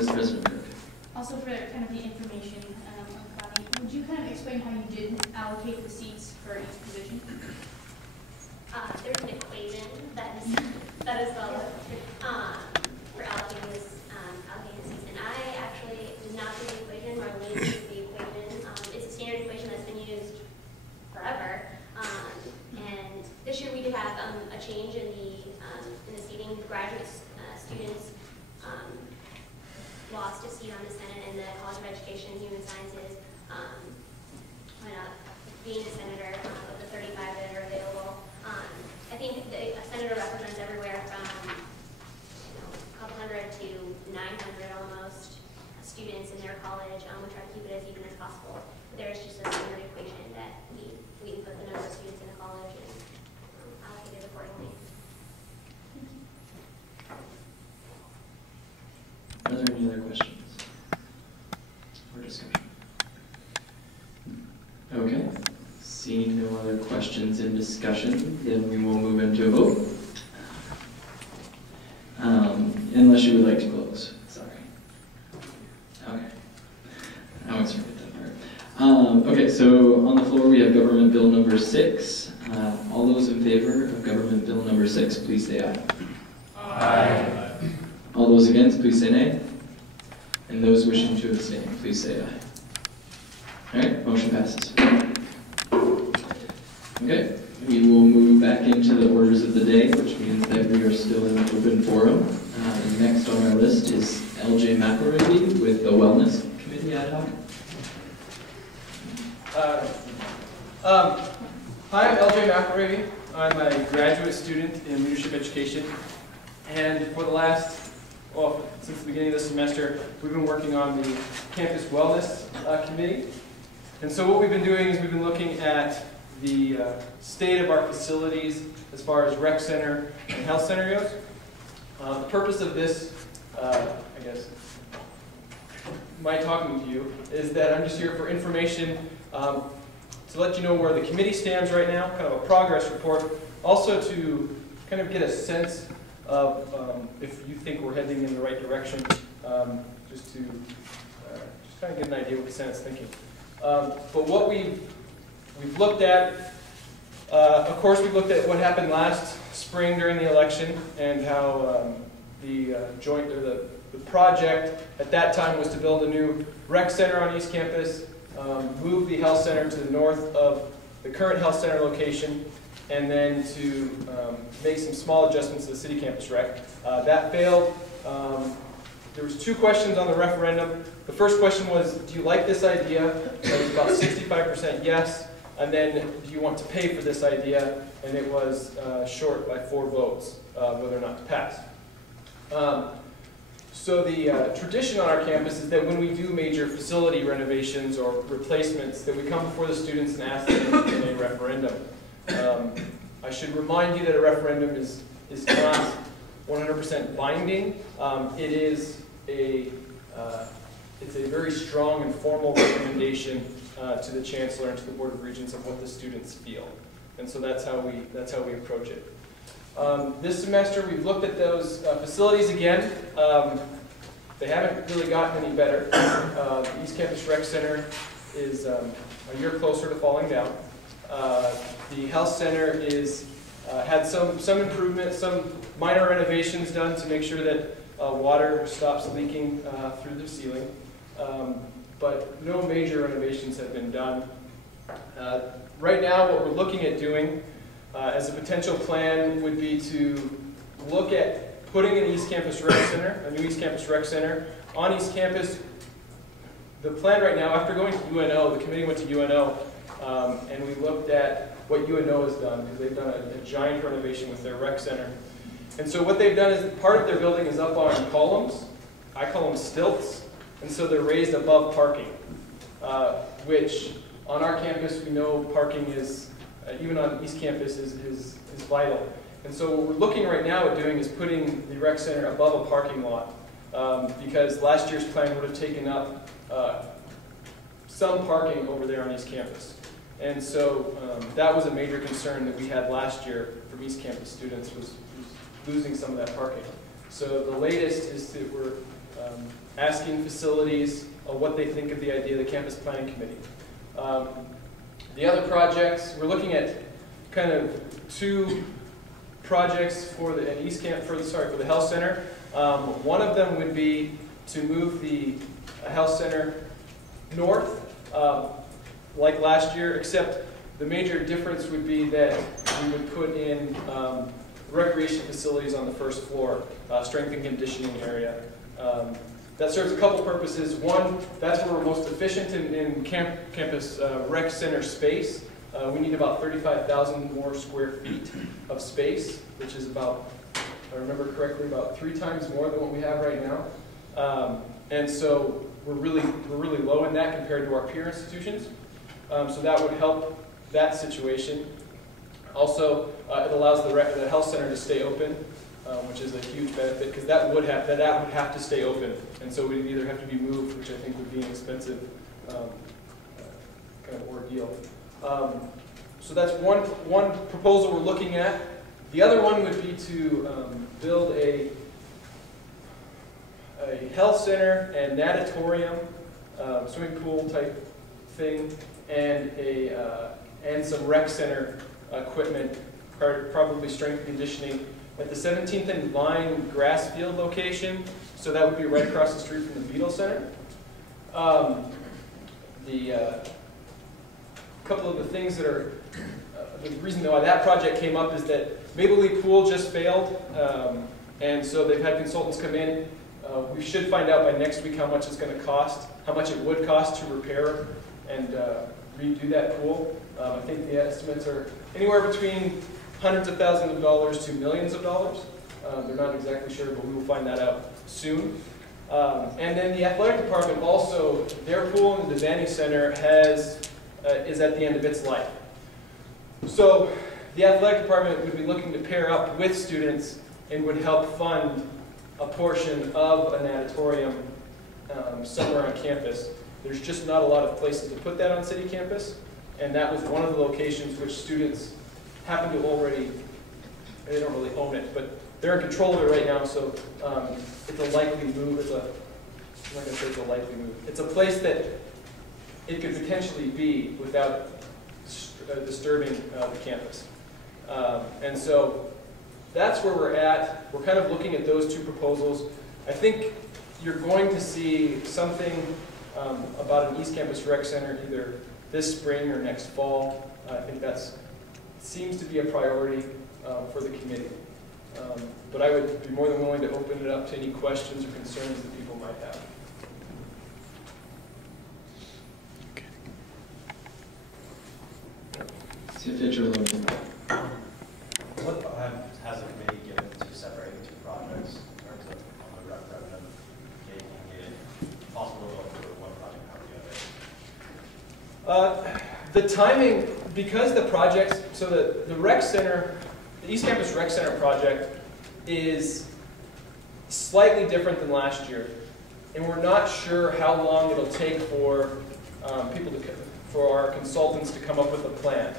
Vice President Burke. Also for kind of the information on the body, would you kind of explain how you did allocate the seats for each position? There's an equation that is followed for allocating this allocating seats, and I actually did not do the equation. Marlene did the equation. It's a standard equation that's been used forever. And this year we did have a change in the seating. Graduate students lost a seat on the Senate, and the College of Education and Human Sciences went up, being a senator of the 35 that are available. I think a senator represents everywhere from a couple hundred to 900 almost students in their college. We try to keep it as even as possible. But there's just a standard equation that we input the number of students in the college and allocate it accordingly. Are there any other questions or discussion? Okay. Seeing no other questions in discussion, then we will move into a vote. Unless you would like to close. Sorry. Okay. I always forget that part. Okay, so on the floor we have Government Bill number 6. All those in favor of Government Bill number 6, please say aye. Aye. All those against, please say nay. And those wishing to abstain, please say aye. All right, motion passes. Okay, we will move back into the orders of the day, which means that we are still in an open forum. Next on our list is LJ McElravy with the Wellness Committee ad hoc. Hi, I'm LJ McElravy. I'm a graduate student in leadership education, and for the last, since the beginning of the semester, we've been working on the Campus Wellness Committee. And so what we've been doing is we've been looking at the state of our facilities as far as rec center and health center goes. The purpose of this, I guess, my talking to you, is that I'm just here for information to let you know where the committee stands right now, kind of a progress report, also to kind of get a sense of if you think we're heading in the right direction, just kind of get an idea what the Senate's thinking. But what we've looked at, of course, we've looked at what happened last spring during the election and how the project at that time was to build a new rec center on East Campus, move the health center to the north of the current health center location, and then to make some small adjustments to the city campus rec. That failed. There was 2 questions on the referendum. The first question was, do you like this idea? It was about 65% yes. And then, do you want to pay for this idea? And it was short by 4 votes, whether or not to pass. So the tradition on our campus is that when we do major facility renovations or replacements, that we come before the students and ask them in a referendum. I should remind you that a referendum is not 100% binding. It's a very strong and formal recommendation to the Chancellor and to the Board of Regents of what the students feel. And so that's how we approach it. This semester we've looked at those facilities again. They haven't really gotten any better. The East Campus Rec Center is a year closer to falling down. The health center had some improvements, some minor renovations done to make sure that water stops leaking through the ceiling. But no major renovations have been done. Right now, what we're looking at doing as a potential plan would be to look at putting an East Campus Rec Center, a new East Campus Rec Center, on East Campus. The plan right now, after going to UNO, the committee went to UNO, and we looked at what UNO has done, because they've done a giant renovation with their rec center. And so what they've done is part of their building is up on columns. I call them stilts. And so they're raised above parking, which on our campus we know parking is, even on East Campus, is vital. And so what we're looking right now at doing is putting the rec center above a parking lot, because last year's plan would have taken up some parking over there on East Campus. And so that was a major concern that we had last year from East Campus students, was losing some of that parking. So the latest is that we're asking facilities what they think of the idea of the campus planning committee. The other projects, we're looking at kind of 2 projects for the for the health center. One of them would be to move the health center north, like last year, except the major difference would be that we would put in recreation facilities on the first floor, strength and conditioning area. That serves a couple purposes. One, that's where we're most efficient in campus rec center space. We need about 35,000 more square feet of space, which is about, if I remember correctly, about 3 times more than what we have right now. And so we're really low in that compared to our peer institutions. So that would help that situation. Also, it allows the health center to stay open, which is a huge benefit, because that would have to stay open, and so we'd either have to be moved, which I think would be an expensive kind of ordeal. So that's one proposal we're looking at. The other one would be to build a health center and natatorium, swimming pool type thing, and some rec center equipment, probably strength conditioning, at the 17th and Vine grass field location. So that would be right across the street from the Beetle Center. The couple of the things that are, the reason why that project came up is that Maple Leaf Pool just failed, and so they've had consultants come in. We should find out by next week how much it's going to cost, how much it would cost to repair and redo that pool. I think the estimates are anywhere between hundreds of thousands of dollars to millions of dollars. They're not exactly sure, but we will find that out soon. And then the athletic department also, their pool in the Devaney Center is at the end of its life. So the athletic department would be looking to pair up with students and would help fund a portion of a natatorium somewhere on campus. There's just not a lot of places to put that on city campus, and that was one of the locations which students happen to already, they don't really own it, but they're in control of it right now, so it's a likely move. I'm not going to say it's a likely move. It's a place that it could potentially be without disturbing the campus. And so that's where we're at. We're kind of looking at those 2 proposals. I think you're going to see something about an East Campus Rec Center either this spring or next fall. I think that seems to be a priority for the committee. But I would be more than willing to open it up to any questions or concerns that people might have. See if you're looking. What has the committee given to separate the 2 projects in terms of on the revenue gating it possible to go for one project or the other? The timing, because the projects, so the rec center, the East Campus Rec Center project is slightly different than last year, and we're not sure how long it'll take for for our consultants to come up with a plan.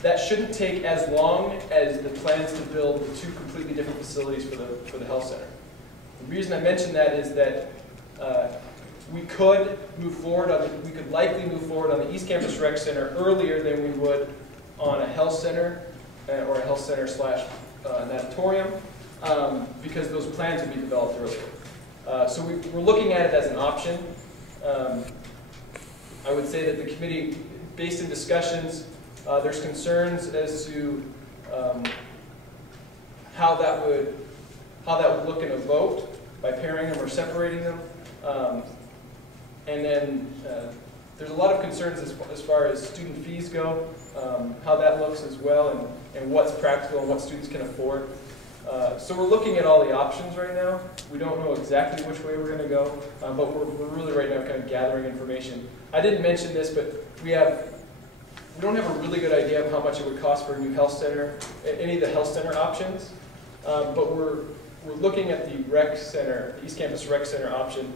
That shouldn't take as long as the plans to build the 2 completely different facilities for the health center. The reason I mention that is that we could likely move forward on the East Campus Rec Center earlier than we would on a health center or a health center / natatorium, because those plans would be developed earlier. So we're looking at it as an option. I would say that the committee, based in discussions, there's concerns as to how that would look in a vote by pairing them or separating them. And then there's a lot of concerns as far as student fees go, how that looks as well, and what's practical and what students can afford. So we're looking at all the options right now. We don't know exactly which way we're going to go, but we're really right now kind of gathering information. I didn't mention this, but we don't have a really good idea of how much it would cost for a new health center, any of the health center options, but we're looking at the rec center, the East Campus Rec Center option,